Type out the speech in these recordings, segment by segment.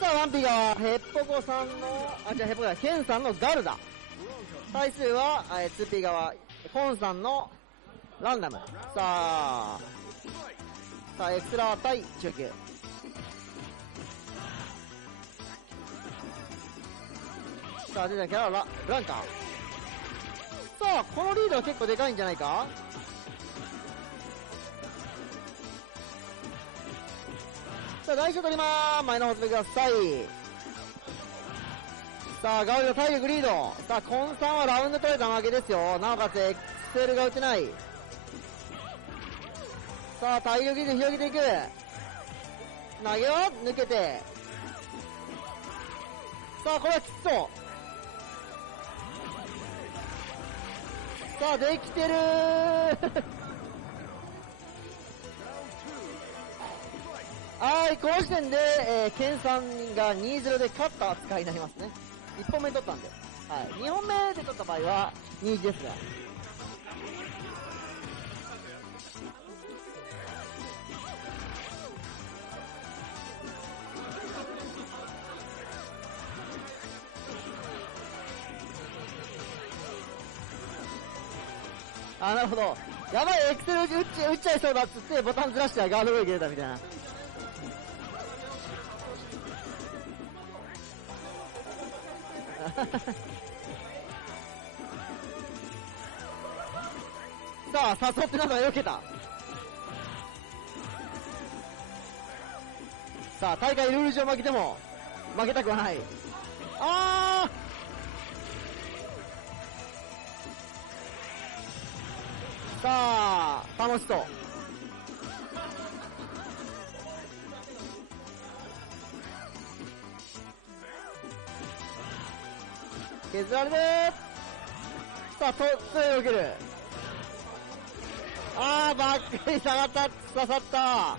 さあ、ワンピが、ヘッポコさんの、あ、じゃあヘッポコだ、ケンさんのガルダ。対するは、ツーピー側、コンさんのランダム。さあ、エクスラ対中級。さあ、出たキャラはブランカ。さあ、このリードは結構でかいんじゃないか。さあ、大将取りまーす。前の方詰めください。さあ、ガウリの体力リード。さあ、コンさんはラウンド取れた負けですよ。なおかつ、エクセルが打てない。さあ、体力リード広げていく。投げは抜けて。さあ、これはきつそう。さあ、できてるーはい、この時点で、ケンさんが 2-0 で勝った扱いになりますね。1本目取ったんで。はい。2本目で取った場合は、2-1ですが。あ、なるほど。やばい、エクセル打っちゃいそうだっつってボタンずらしてガードウェイ入れたみたいな。さあ、誘ってなんとか避けた。さあ、大会ルール上負けても、負けたくはない。あーさあ、楽しそう。削られてーさあ、と、強い受ける。あー、バックに下がった、刺さった。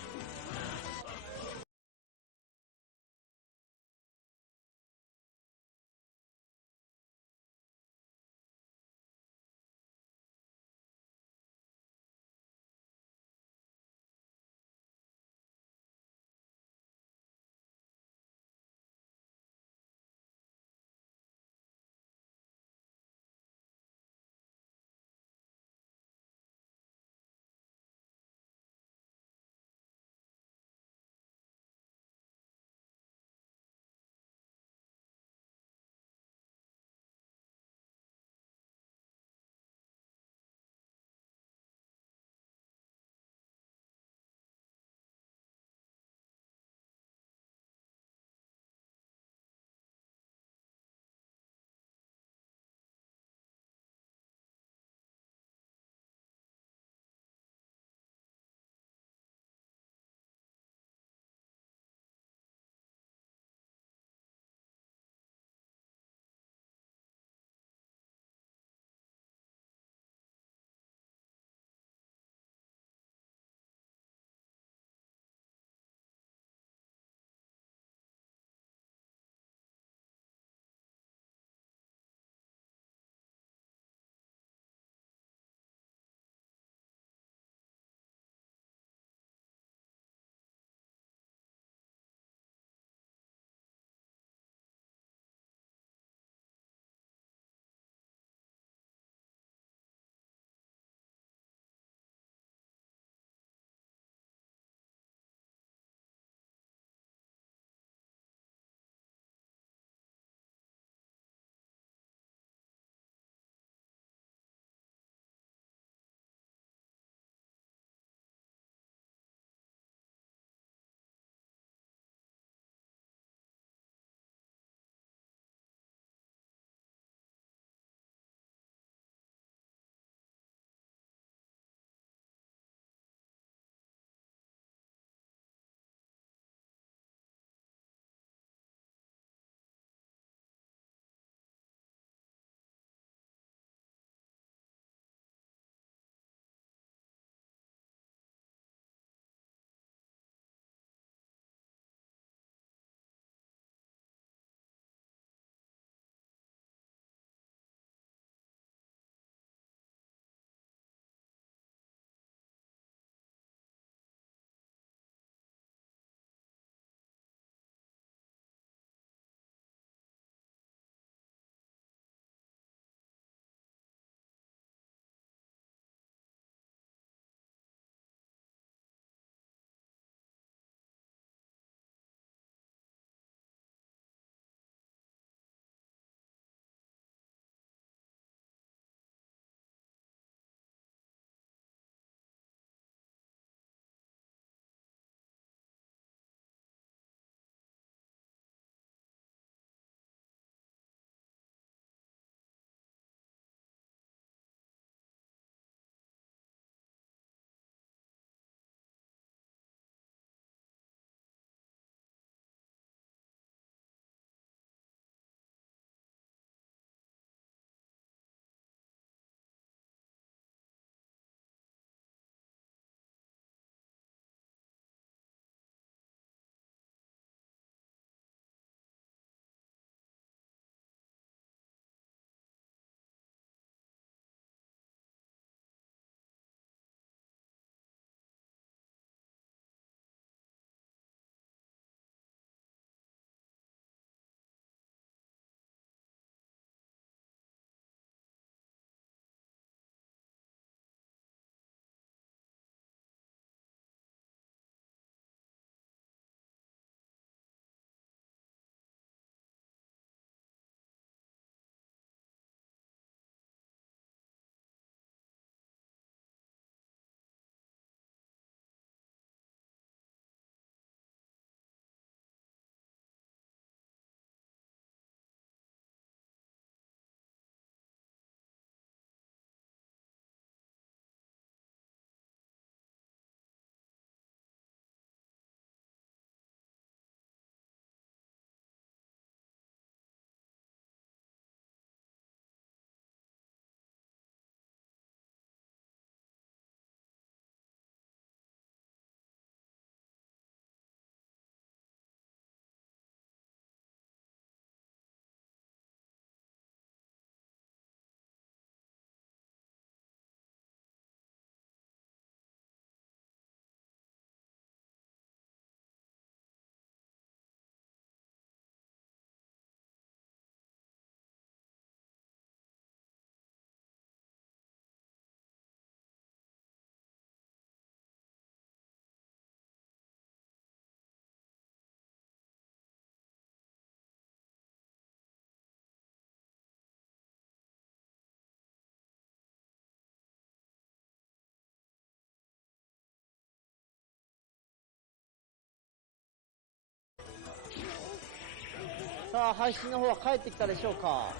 さあ、配信の方は帰ってきたでしょうか。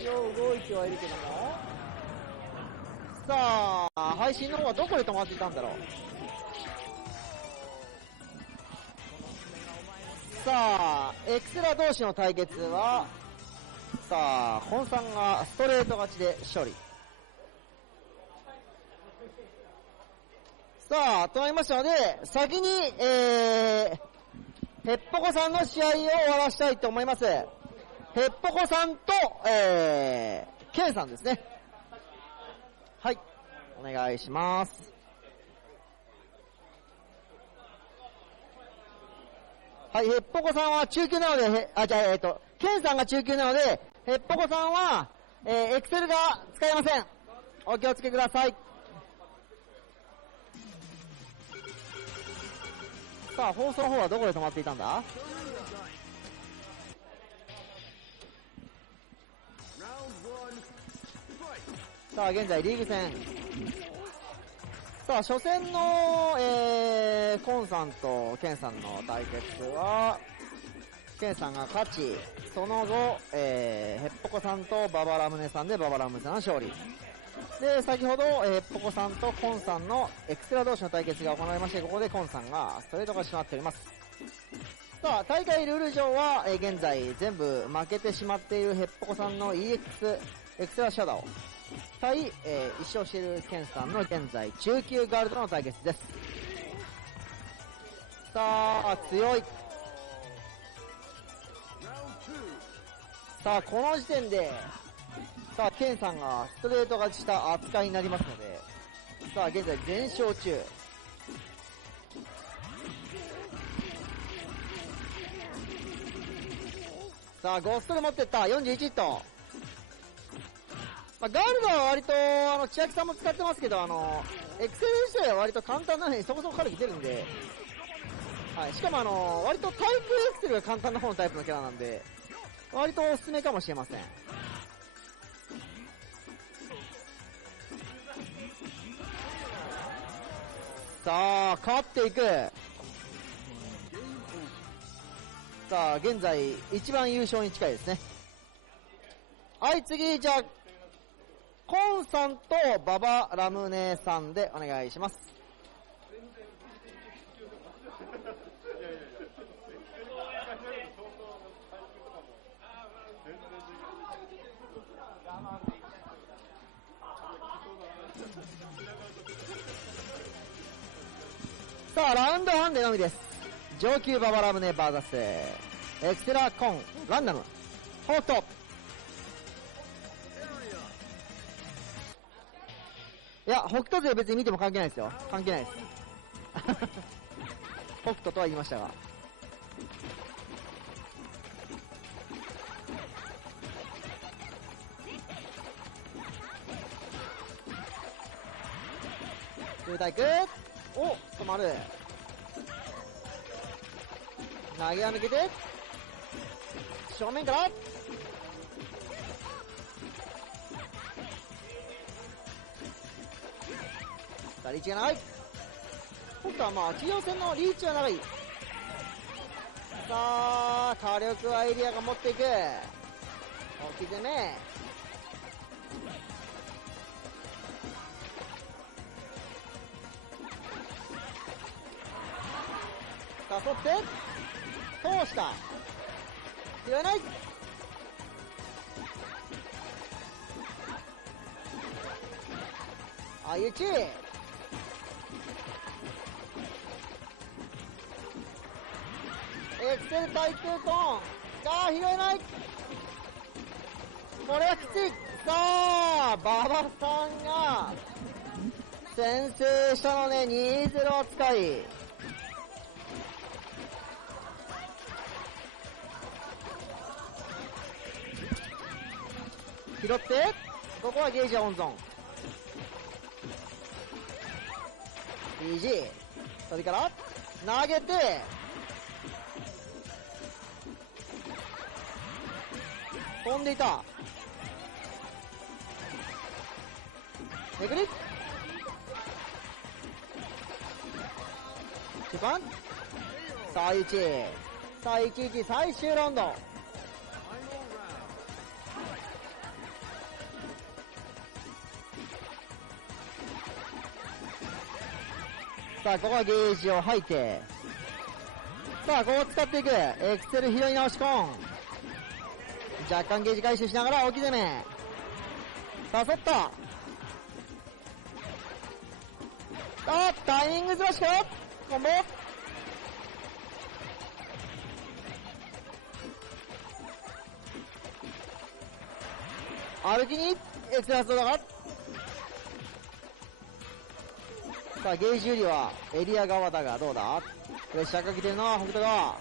一応動いてはいるけども。さあ、配信の方はどこで止まっていたんだろう。さあ、エクセラ同士の対決は、さあ、コンさんがストレート勝ちで勝利。さあ、となりましたので、先に、ヘッポコさんの試合を終わらしたいと思います。ヘッポコさんと、ケンさんですね。はい、お願いします。はい、ヘッポコさんは中級なので、ケンさんが中級なので、ヘッポコさんは、エクセルが使えません。お気をつけください。さあ、放送の方はどこで止まっていたんだ？さあ、現在リーグ戦。さあ、初戦の、コンさんとケンさんの対決は、ケンさんが勝ち、その後、ヘッポコさんとババラムネさんでババラムネさんの勝利。で、先ほど、ヘッポコさんとコンさんのエクセラ同士の対決が行われまして、ここでコンさんがストレート勝ちとなっております。さあ、大会ルール上は、現在全部負けてしまっているヘッポコさんの EX、エクセラシャドウ。対、一勝しているケンさんの現在中級ガールとの対決です。さあ、強い。さあ、この時点で、さあ、ケンさんがストレート勝ちした扱いになりますので、さあ、現在全勝中。さあ、ゴーストで持ってった、41ヒット。まあ、ガールドは割と、千秋さんも使ってますけど、エクセル自体は割と簡単なのにそこそこ軽く出るんで、はい、しかも割とタイプエクセルが簡単な方のタイプのキャラなんで、割とおすすめかもしれません。さあ、勝っていく。さあ、現在、一番優勝に近いですね。はい、次、じゃあ、コンさんとババラムネさんでお願いします。さあ、ラウンドハンデのみです。上級ババラムネ VS エクセラコンランダム北斗。いや、北斗勢別に見ても関係ないですよ。関係ないです。北斗とは言いましたが。空対空。お、止まる。投げを抜けて、正面から。リーチが長い。今度はまあ企業戦のリーチは長い。さあ、火力はエリアが持っていく。置き攻め。さあ、取って通した。拾えない。相打ち。エクセル対空コン。さあ、拾えない。これはきつい。さあ、馬場さんが先制したので 2-0 扱い。拾って、ここはゲージは温存。PG。飛びから投げて、飛んでいた。めぐり。中盤。さあ、打ち。さあ、1-1最終ラウンド。さあ、ここはゲージを吐いて、さあ、ここを使っていく。エクセル拾い直しコン。若干ゲージ回収しながら置き攻め。さあ、そった。さあ、タイミングずらしかコンボ。歩きに、エクセル発動だが。さあ、ゲージよりはエリア側だが、どうだプレッシャーかけてるのは北斗側。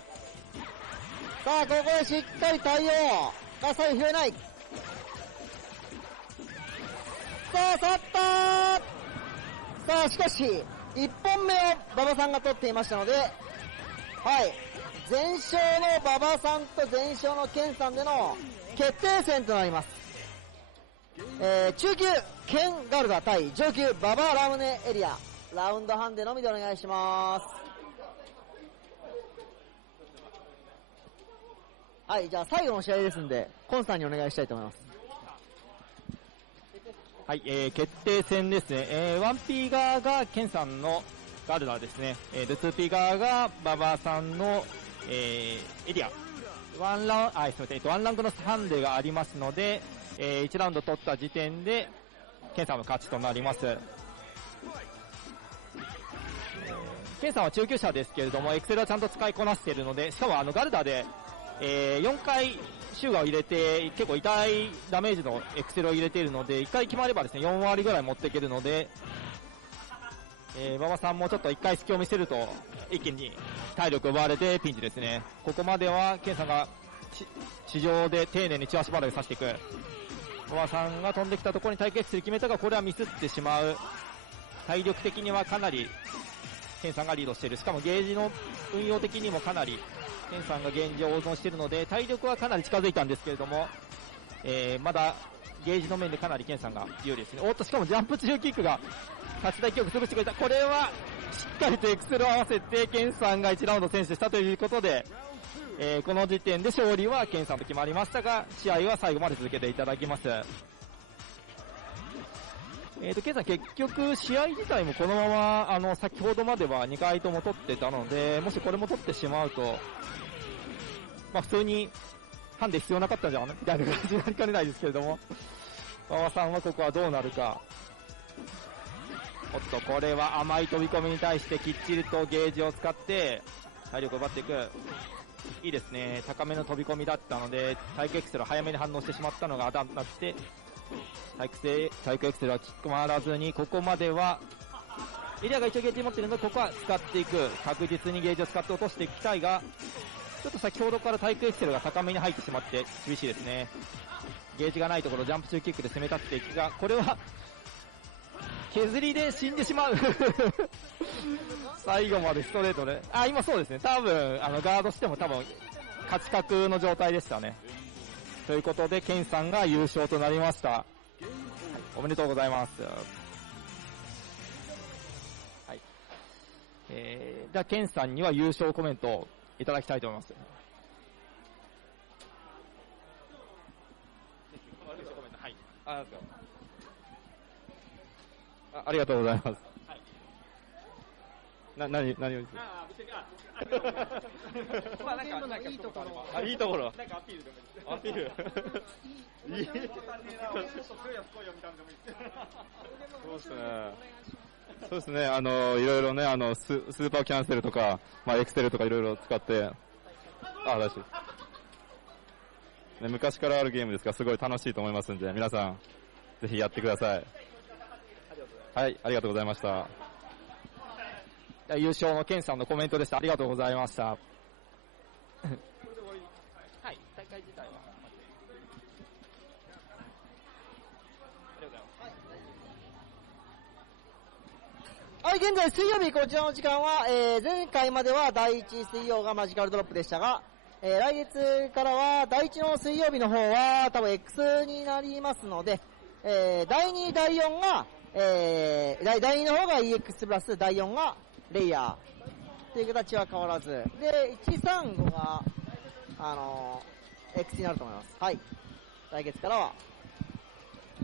さあ、ここでしっかり対応。さあ、左右拾えない。さあ、去ったー。さあ、しかし、1本目を馬場さんが取っていましたので、はい。全勝の馬場さんと全勝のケンさんでの決定戦となります。中級、ケンガルダ対上級、馬場ラムネエリア。ラウンドハンデのみでお願いします。はい、じゃあ最後の試合ですんで、コンさんにお願いしたいと思います。はい、決定戦ですね。1P 側がケンさんのガルダですね。2P 側が馬場さんの、エリア。ワンランクのハンデがありますので、1ラウンド取った時点で、ケンさんの勝ちとなります。ケンさんは中級者ですけれども、エクセルはちゃんと使いこなしているので、しかもガルダで、4回シュガーを入れて、結構痛いダメージのエクセルを入れているので、1回決まればですね、4割ぐらい持っていけるので、馬場さんもちょっと1回隙を見せると、一気に体力奪われてピンチですね。ここまでは、ケンさんが地上で丁寧に血足払いをさせていく。馬場さんが飛んできたところに対決する決めたが、これはミスってしまう。体力的にはかなり、ケンさんがリードしている。しかもゲージの運用的にもかなり、ケンさんが現状を温存しているので、体力はかなり近づいたんですけれども、まだゲージの面でかなりケンさんが有利ですね。おっと、しかもジャンプ中キックが、勝ち大記録潰してくれた。これは、しっかりとエクセルを合わせて、ケンさんが1ラウンド先取したということで、この時点で勝利はケンさんと決まりましたが、試合は最後まで続けていただきます。ケンさん結局試合自体もこのまま、先ほどまでは2回とも取ってたので、もしこれも取ってしまうと、まあ普通に、ハンデ必要なかったんじゃんみたいな感じになりかねないですけれども、馬場さんはここはどうなるか。おっと、これは甘い飛び込みに対してきっちりとゲージを使って体力を奪っていく。いいですね。高めの飛び込みだったので、体育エクセル早めに反応してしまったのがあだになって、体育エクセルは決まらずに、ここまでは、エリアが一応ゲージ持ってるので、ここは使っていく。確実にゲージを使って落としていきたいが、ちょっと先ほどから体育エクセルが高めに入ってしまって厳しいですね。ゲージがないところジャンプ中キックで攻め立っていくが、これは、削りで死んでしまう。最後までストレートで。今そうですね。多分、ガードしても多分、勝ち確の状態でしたね。ということで、ケンさんが優勝となりました。おめでとうございます。はい。では、ケンさんには優勝コメントをいただきたいと思います。はい。ありがとうございます。はい、何を言ってまあなんかいいところ。いいところ。なんかアピールでもいいです。アピール。いい。そうですね。そうですね。いろいろね、スーパーキャンセルとか、まあエクセルとかいろいろ使って、大丈夫。ね、昔からあるゲームですからすごい楽しいと思いますんで、皆さんぜひやってください。はい、ありがとうございました。優勝のケンさんのコメントでした。ありがとうございました。はい、大会自体は。はい、現在水曜日こちらの時間は、前回までは第1水曜がマジカルドロップでしたが、来月からは第1の水曜日の方は多分 X になりますので、第2、第4が、第2の方が EX プラス、第4がレイヤーという形は変わらず、で、1、3、5が X になると思います。はい。来月からは。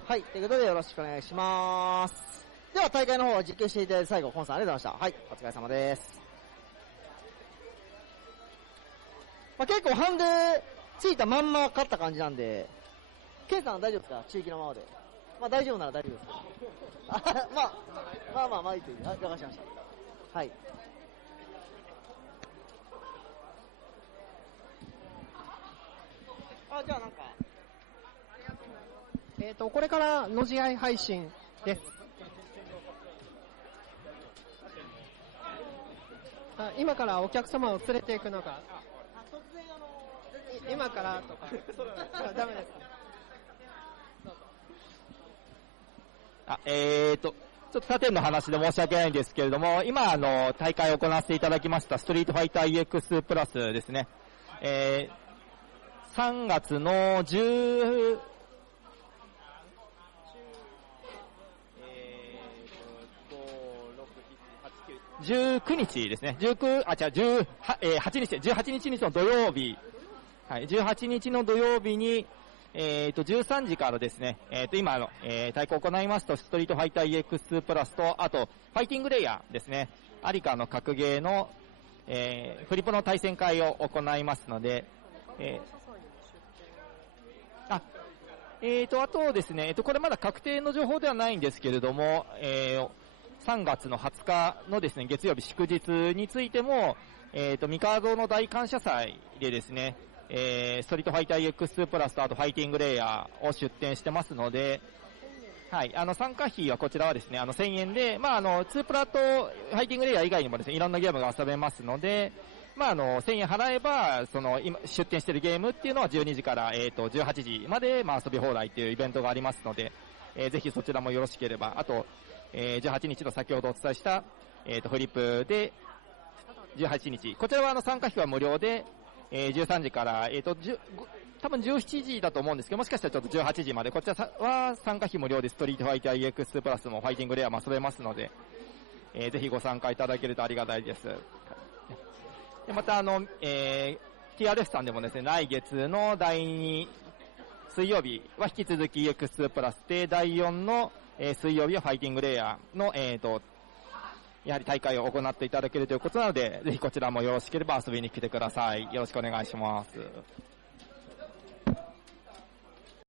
はい。ということでよろしくお願いします。では大会の方を実況していただいて最後、コンさんありがとうございました。はい。お疲れ様です。まあ、結構ハンデついたまんま勝った感じなんで、ケンさん大丈夫ですか？中域のままで。まあ大丈夫なら大丈夫ですけど。まあいいという。はい、了解しました。はい。じゃあなんか。これからの試合配信です。今からお客様を連れていくのが、今からとか、ダメですか？ちょっと他店の話で申し訳ないんですけれども、今大会を行わせていただきましたストリートファイター EX プラスですね。3月の19日ですね。18日の土曜日。はい、18日の土曜日に、13時からですね、今大会を行いますと、ストリートファイター EX プラスと、あと、ファイティングレイヤーですね。アリカの格ゲーの、フリポの対戦会を行いますので、あとですね、これまだ確定の情報ではないんですけれども、3月の20日のですね、月曜日祝日についても、ミカードの大感謝祭でですね、ストリートファイター EX2 プラスとあとファイティングレイヤーを出展してますので、はい、参加費はこちらはですね、1000円で、2プラとファイティングレイヤー以外にもですね、いろんなゲームが遊べますので、1000円払えば、今、出展しているゲームっていうのは12時から、18時まで、遊び放題っていうイベントがありますので、ぜひそちらもよろしければ、あと、18日の先ほどお伝えした、フリップで、18日。こちらは参加費は無料で、13時から、多分17時だと思うんですけど、もしかしたらちょっと18時まで、こちらは参加費無料でストリートファイター EX2 プラスもファイティングレアも遊べますので、ぜひご参加いただけるとありがたいです。でまたTRF さんでもですね、来月の第2水曜日は引き続き EX2 プラスで、第4の、水曜日はファイティングレイヤーの、やはり大会を行っていただけるということなので、ぜひこちらもよろしければ遊びに来てください。よろしくお願いします。